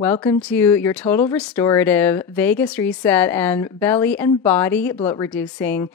Welcome to your total restorative vagus reset and belly and body bloat reducing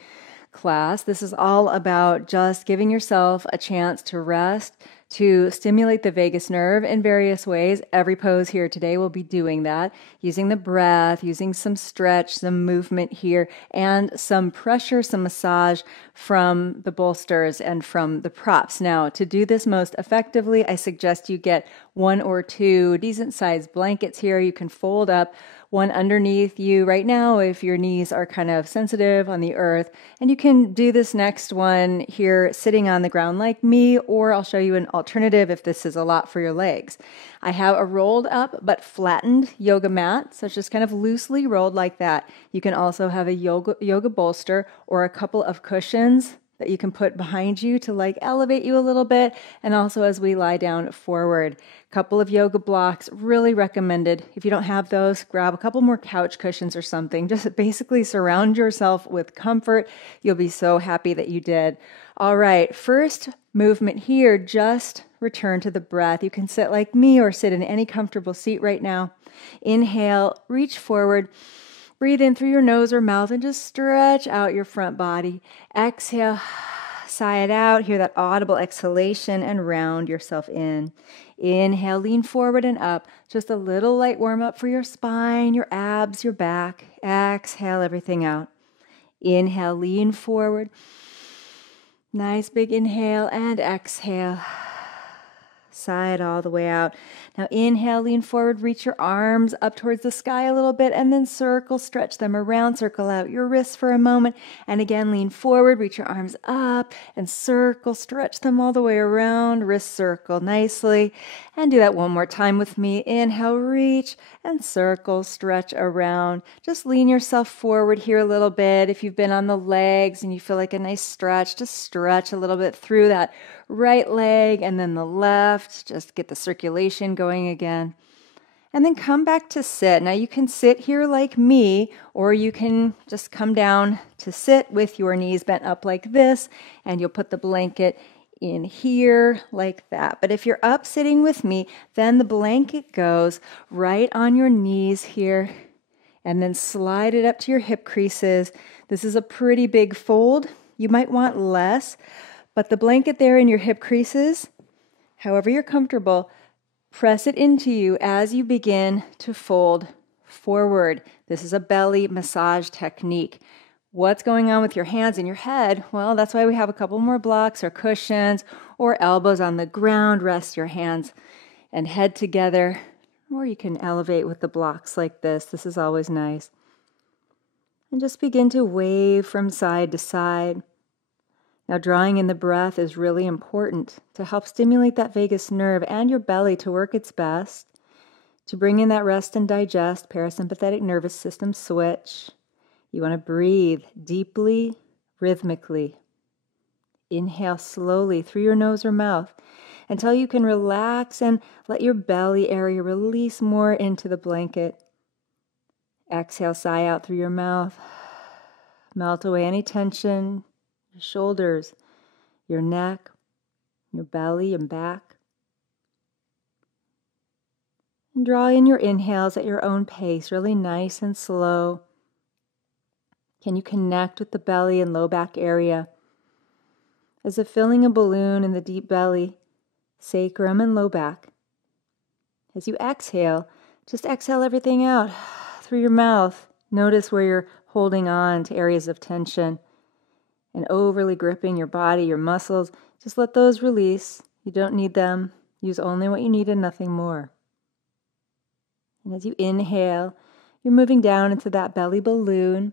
class. This is all about just giving yourself a chance to rest, to stimulate the vagus nerve in various ways. Every pose here today will be doing that, using the breath, using some stretch, some movement here, and some pressure, some massage from the bolsters and from the props. Now, to do this most effectively, I suggest you get 1 or 2 decent-sized blankets here. You can fold up one underneath you right now if your knees are kind of sensitive on the earth. And you can do this next one here sitting on the ground like me, or I'll show you an alternative if this is a lot for your legs. I have a rolled up but flattened yoga mat, so it's just kind of loosely rolled like that. You can also have a yoga bolster or a couple of cushions that you can put behind you to like elevate you a little bit, and also as we lie down forward. Couple of yoga blocks, really recommended. If you don't have those, grab a couple more couch cushions or something. Just basically surround yourself with comfort. You'll be so happy that you did. All right, first movement here, just return to the breath. You can sit like me or sit in any comfortable seat right now. Inhale, reach forward. Breathe in through your nose or mouth and just stretch out your front body. Exhale, sigh it out. Hear that audible exhalation and round yourself in. Inhale, lean forward and up. Just a little light warm up for your spine, your abs, your back. Exhale everything out. Inhale, lean forward. Nice big inhale and exhale. Sigh it all the way out. Now inhale, lean forward, reach your arms up towards the sky a little bit, and then circle, stretch them around, circle out your wrists for a moment. And again, lean forward, reach your arms up, and circle, stretch them all the way around, wrist circle nicely. And do that one more time with me. Inhale, reach, and circle, stretch around. Just lean yourself forward here a little bit. If you've been on the legs and you feel like a nice stretch, just stretch a little bit through that right leg and then the left. Just get the circulation going again. And then come back to sit. Now you can sit here like me, or you can just come down to sit with your knees bent up like this, and you'll put the blanket in here like that. But if you're up sitting with me, then the blanket goes right on your knees here, and then slide it up to your hip creases. This is a pretty big fold. You might want less, but the blanket there in your hip creases, however you're comfortable, press it into you as you begin to fold forward. This is a belly massage technique. What's going on with your hands and your head? Well, that's why we have a couple more blocks or cushions or elbows on the ground. Rest your hands and head together, or you can elevate with the blocks like this. This is always nice. And just begin to wave from side to side. Now, drawing in the breath is really important to help stimulate that vagus nerve and your belly to work its best, to bring in that rest and digest, parasympathetic nervous system switch. You want to breathe deeply, rhythmically. Inhale slowly through your nose or mouth until you can relax and let your belly area release more into the blanket. Exhale, sigh out through your mouth. Melt away any tension. Your shoulders, your neck, your belly and back. And draw in your inhales at your own pace, really nice and slow. Can you connect with the belly and low back area? As if filling a balloon in the deep belly, sacrum and low back. As you exhale, just exhale everything out through your mouth. Notice where you're holding on to areas of tension and overly gripping your body, your muscles. Just let those release. You don't need them. Use only what you need and nothing more. And as you inhale, you're moving down into that belly balloon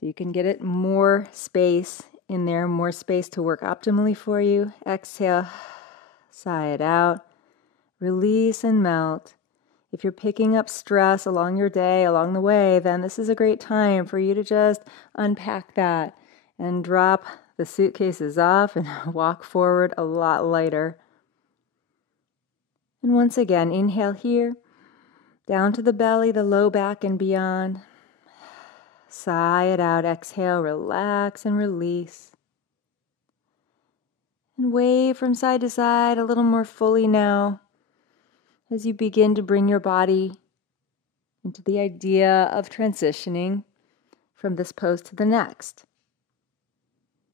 so you can get it more space in there, more space to work optimally for you. Exhale, sigh it out, release and melt. If you're picking up stress along your day, along the way, then this is a great time for you to just unpack that and drop the suitcases off and walk forward a lot lighter. And once again, inhale here, down to the belly, the low back and beyond. Sigh it out, exhale, relax and release. And wave from side to side a little more fully now. as you begin to bring your body into the idea of transitioning from this pose to the next.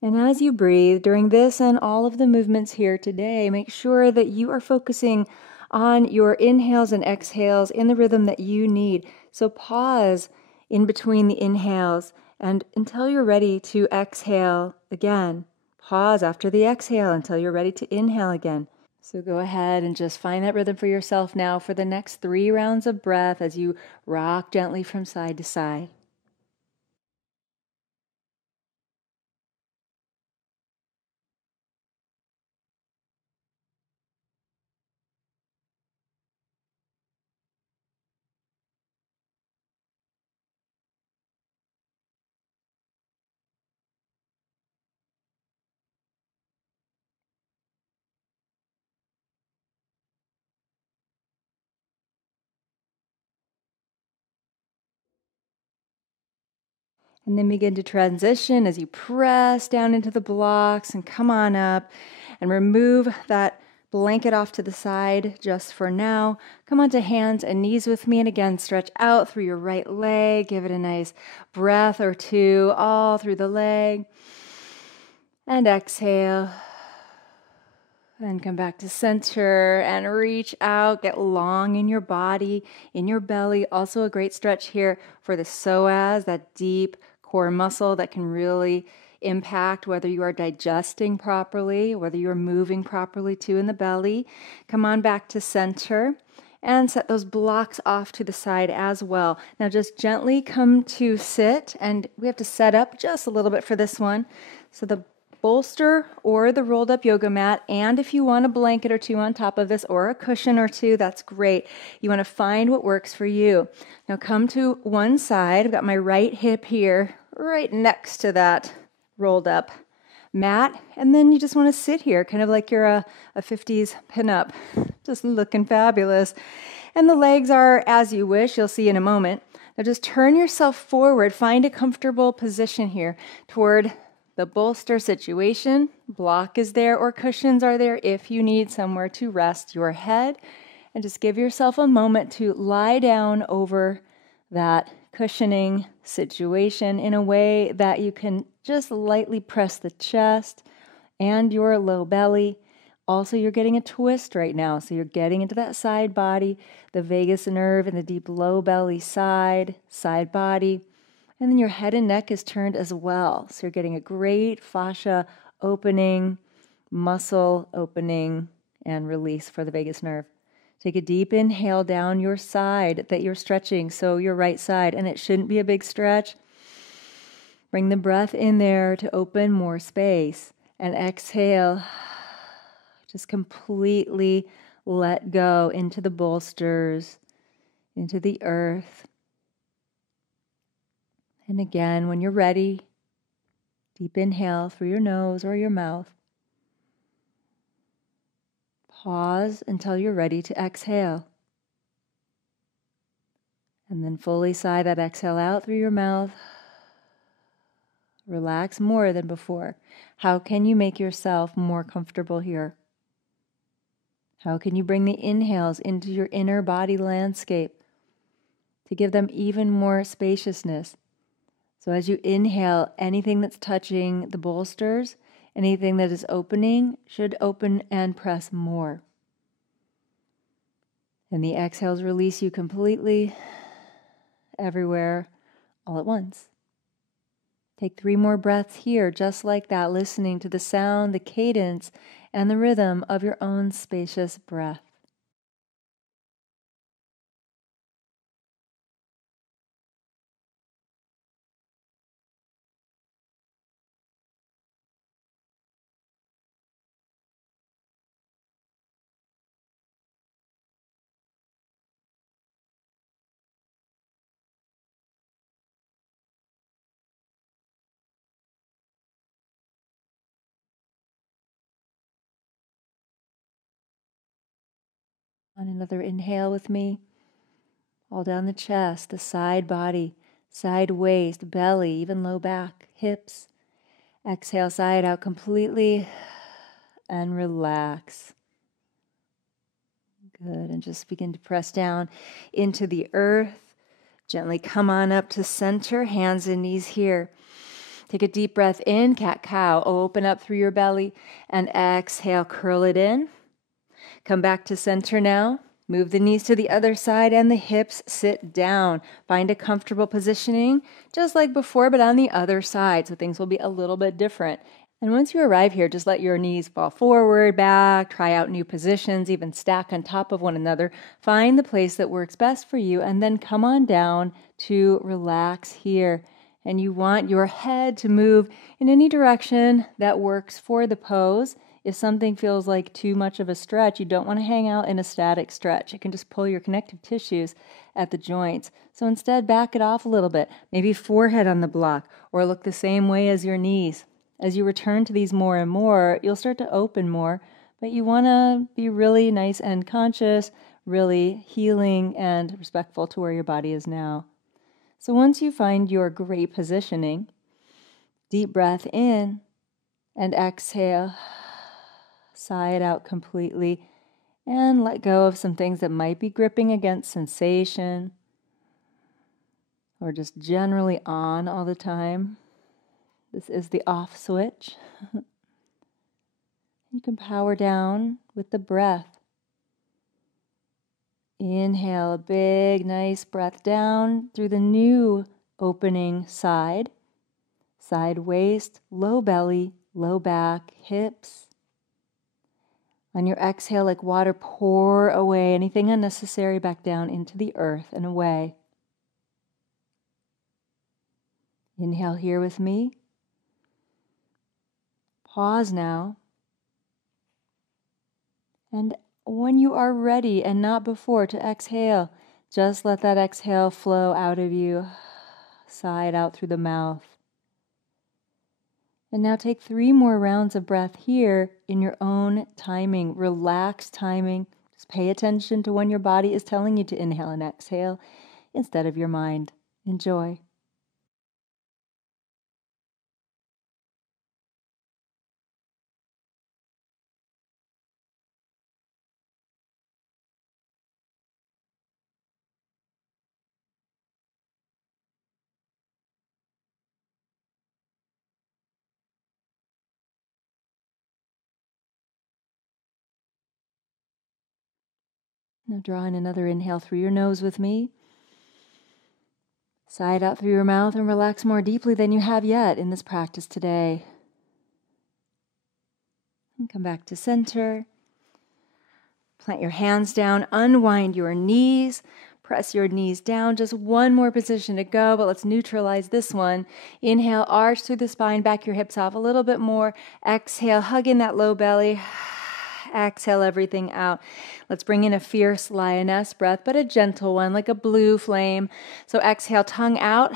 And as you breathe during this and all of the movements here today, make sure that you are focusing on your inhales and exhales in the rhythm that you need. So pause in between the inhales and until you're ready to exhale again. Pause after the exhale until you're ready to inhale again. So go ahead and just find that rhythm for yourself now for the next 3 rounds of breath as you rock gently from side to side. And then begin to transition as you press down into the blocks and come on up and remove that blanket off to the side just for now. Come onto hands and knees with me and again stretch out through your right leg. Give it a nice breath or two all through the leg. And exhale. And come back to center and reach out. Get long in your body, in your belly. Also a great stretch here for the psoas, that deep core muscle that can really impact whether you are digesting properly, whether you are moving properly too in the belly. Come on back to center and set those blocks off to the side as well. Now just gently come to sit, and we have to set up just a little bit for this one. So the bolster or the rolled up yoga mat, and if you want a blanket or two on top of this or a cushion or two, that's great. You want to find what works for you. Now come to one side. I've got my right hip here right next to that rolled up mat, and then you just want to sit here kind of like you're a 50s pinup, just looking fabulous. And the legs are as you wish, you'll see in a moment. Now just turn yourself forward, find a comfortable position here toward the bolster situation. Block is there or cushions are there if you need somewhere to rest your head. And just give yourself a moment to lie down over that cushioning situation in a way that you can just lightly press the chest and your low belly. Also, you're getting a twist right now. So you're getting into that side body, the vagus nerve and the deep low belly side body. And then your head and neck is turned as well. So you're getting a great fascia opening, muscle opening, and release for the vagus nerve. Take a deep inhale down your side that you're stretching, so your right side, and it shouldn't be a big stretch. Bring the breath in there to open more space. And exhale, just completely let go into the bolsters, into the earth. And again, when you're ready, deep inhale through your nose or your mouth. Pause until you're ready to exhale. And then fully sigh that exhale out through your mouth. Relax more than before. How can you make yourself more comfortable here? How can you bring the inhales into your inner body landscape to give them even more spaciousness? So as you inhale, anything that's touching the bolsters, anything that is opening, should open and press more. And the exhales release you completely, everywhere, all at once. Take 3 more breaths here, just like that, listening to the sound, the cadence, and the rhythm of your own spacious breath. On another inhale with me, all down the chest, the side body, side waist, belly, even low back, hips. Exhale, sigh it out completely and relax. Good. And just begin to press down into the earth. Gently come on up to center, hands and knees here. Take a deep breath in, cat-cow. Open up through your belly and exhale, curl it in. Come back to center now. Move the knees to the other side and the hips sit down. Find a comfortable positioning, just like before, but on the other side, so things will be a little bit different. And once you arrive here, just let your knees fall forward, back, try out new positions, even stack on top of one another. Find the place that works best for you, and then come on down to relax here. And you want your head to move in any direction that works for the pose. If something feels like too much of a stretch, you don't want to hang out in a static stretch. It can just pull your connective tissues at the joints. So instead, back it off a little bit. Maybe forehead on the block, or look the same way as your knees. As you return to these more and more, you'll start to open more, but you want to be really nice and conscious, really healing and respectful to where your body is now. So once you find your great positioning, deep breath in and exhale, sigh it out completely, and let go of some things that might be gripping against sensation or just generally on all the time. This is the off switch. You can power down with the breath. Inhale, a big, nice breath down through the new opening side. Side waist, low belly, low back, hips. On your exhale, like water, pour away anything unnecessary back down into the earth and away. Inhale here with me. Pause now. And when you are ready and not before to exhale, just let that exhale flow out of you. Sigh it out through the mouth. And now take 3 more rounds of breath here in your own timing, relaxed timing. Just pay attention to when your body is telling you to inhale and exhale instead of your mind. Enjoy. Now draw in another inhale through your nose with me. Sigh it out through your mouth and relax more deeply than you have yet in this practice today. And come back to center. Plant your hands down, unwind your knees, press your knees down. Just one more position to go, but let's neutralize this one. Inhale, arch through the spine, back your hips off a little bit more. Exhale, hug in that low belly. Exhale everything out. Let's bring in a fierce lioness breath, but a gentle one, like a blue flame. So exhale, tongue out,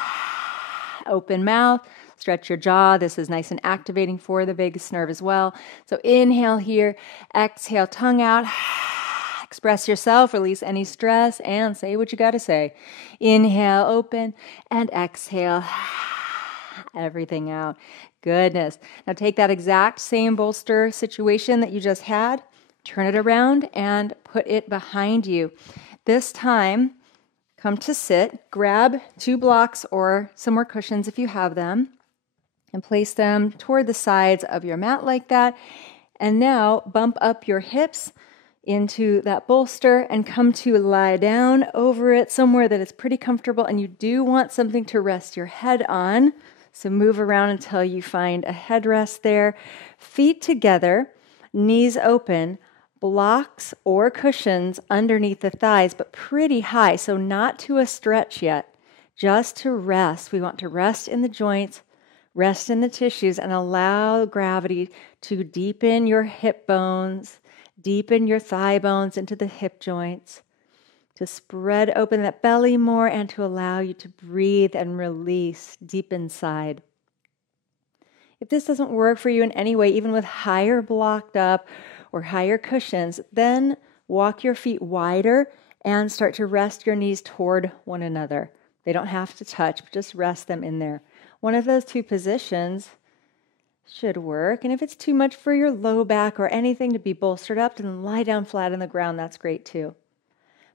open mouth, stretch your jaw. This is nice and activating for the vagus nerve as well. So inhale here, exhale, tongue out, express yourself, release any stress, and say what you got to say. Inhale, open, and exhale, everything out. Goodness. Now take that exact same bolster situation that you just had, turn it around and put it behind you. This time, come to sit, grab 2 blocks or some more cushions if you have them, and place them toward the sides of your mat like that. And now bump up your hips into that bolster and come to lie down over it somewhere that is pretty comfortable, and you do want something to rest your head on. So move around until you find a headrest there. Feet together, knees open, blocks or cushions underneath the thighs, but pretty high, so not to a stretch yet, just to rest. We want to rest in the joints, rest in the tissues, and allow gravity to deepen your hip bones, deepen your thigh bones into the hip joints, to spread open that belly more and to allow you to breathe and release deep inside. If this doesn't work for you in any way, even with higher blocked up or higher cushions, then walk your feet wider and start to rest your knees toward one another. They don't have to touch, but just rest them in there. One of those 2 positions should work. And if it's too much for your low back or anything to be bolstered up, then lie down flat on the ground. That's great too.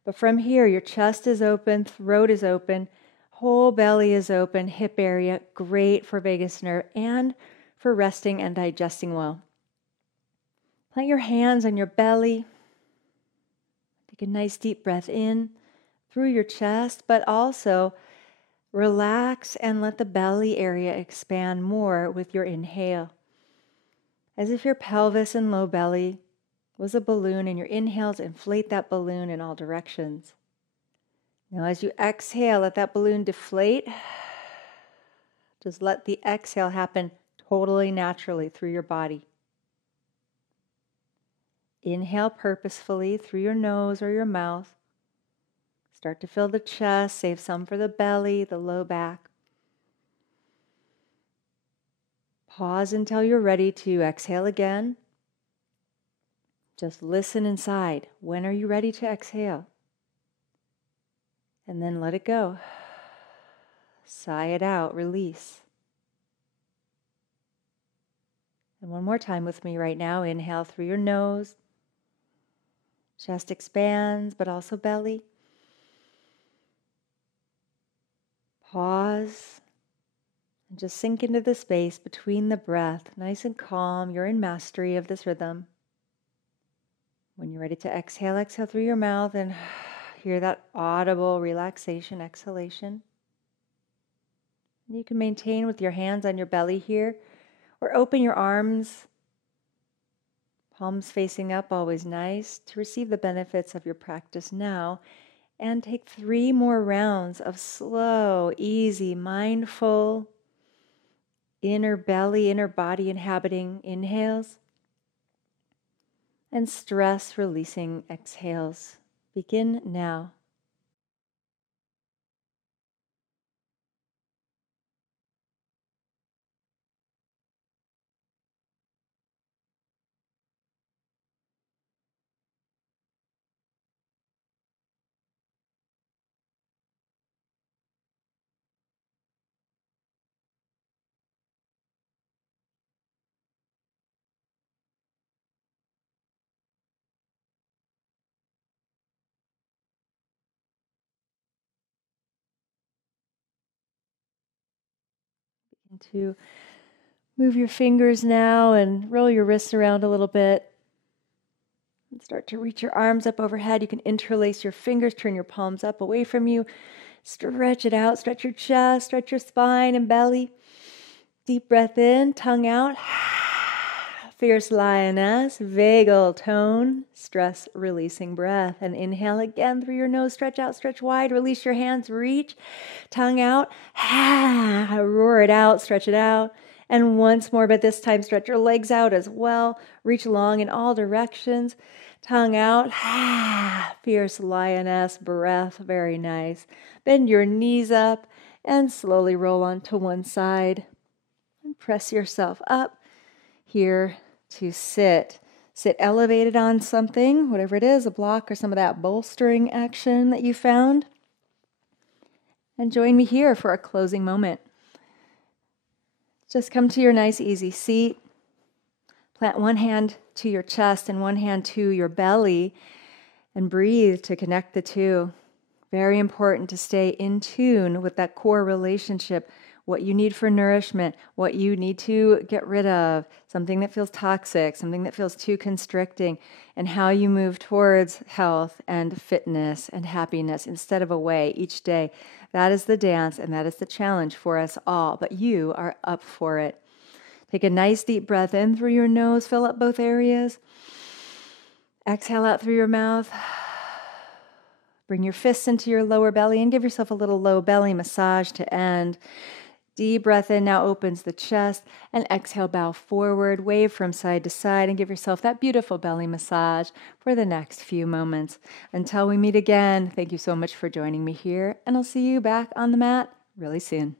But from here, your chest is open, throat is open, whole belly is open, hip area, great for vagus nerve and for resting and digesting well. Plant your hands on your belly. Take a nice deep breath in through your chest, but also relax and let the belly area expand more with your inhale. As if your pelvis and low belly was a balloon, and your inhales inflate that balloon in all directions. Now as you exhale, let that balloon deflate. Just let the exhale happen totally naturally through your body. Inhale purposefully through your nose or your mouth. Start to fill the chest, save some for the belly, the low back. Pause until you're ready to exhale again. Just listen inside. When are you ready to exhale? And then let it go. Sigh it out, release. And one more time with me right now. Inhale through your nose. Chest expands, but also belly. Pause. And just sink into the space between the breath. Nice and calm. You're in mastery of this rhythm. When you're ready to exhale, exhale through your mouth and hear that audible relaxation exhalation. And you can maintain with your hands on your belly here, or open your arms, palms facing up, always nice, to receive the benefits of your practice now. And take 3 more rounds of slow, easy, mindful, inner belly, inner body inhabiting inhales, and stress releasing exhales. Begin now. To move your fingers now and roll your wrists around a little bit. And start to reach your arms up overhead. You can interlace your fingers, turn your palms up away from you. Stretch it out, stretch your chest, stretch your spine and belly. Deep breath in, tongue out. Fierce lioness, vagal tone, stress releasing breath. And inhale again through your nose, stretch out, stretch wide, release your hands, reach, tongue out, roar it out, stretch it out. And once more, but this time stretch your legs out as well, reach long in all directions, tongue out, fierce lioness breath, very nice. Bend your knees up and slowly roll onto one side. And press yourself up here to sit. Sit elevated on something, whatever it is, a block or some of that bolstering action that you found. And join me here for a closing moment. Just come to your nice, easy seat. Plant one hand to your chest and one hand to your belly and breathe to connect the two. Very important to stay in tune with that core relationship, what you need for nourishment, what you need to get rid of, something that feels toxic, something that feels too constricting, and how you move towards health and fitness and happiness instead of away each day. That is the dance and that is the challenge for us all, but you are up for it. Take a nice deep breath in through your nose, fill up both areas. Exhale out through your mouth. Bring your fists into your lower belly and give yourself a little low belly massage to end. Deep breath in now opens the chest, and exhale, bow forward, wave from side to side, and give yourself that beautiful belly massage for the next few moments. Until we meet again, thank you so much for joining me here, and I'll see you back on the mat really soon.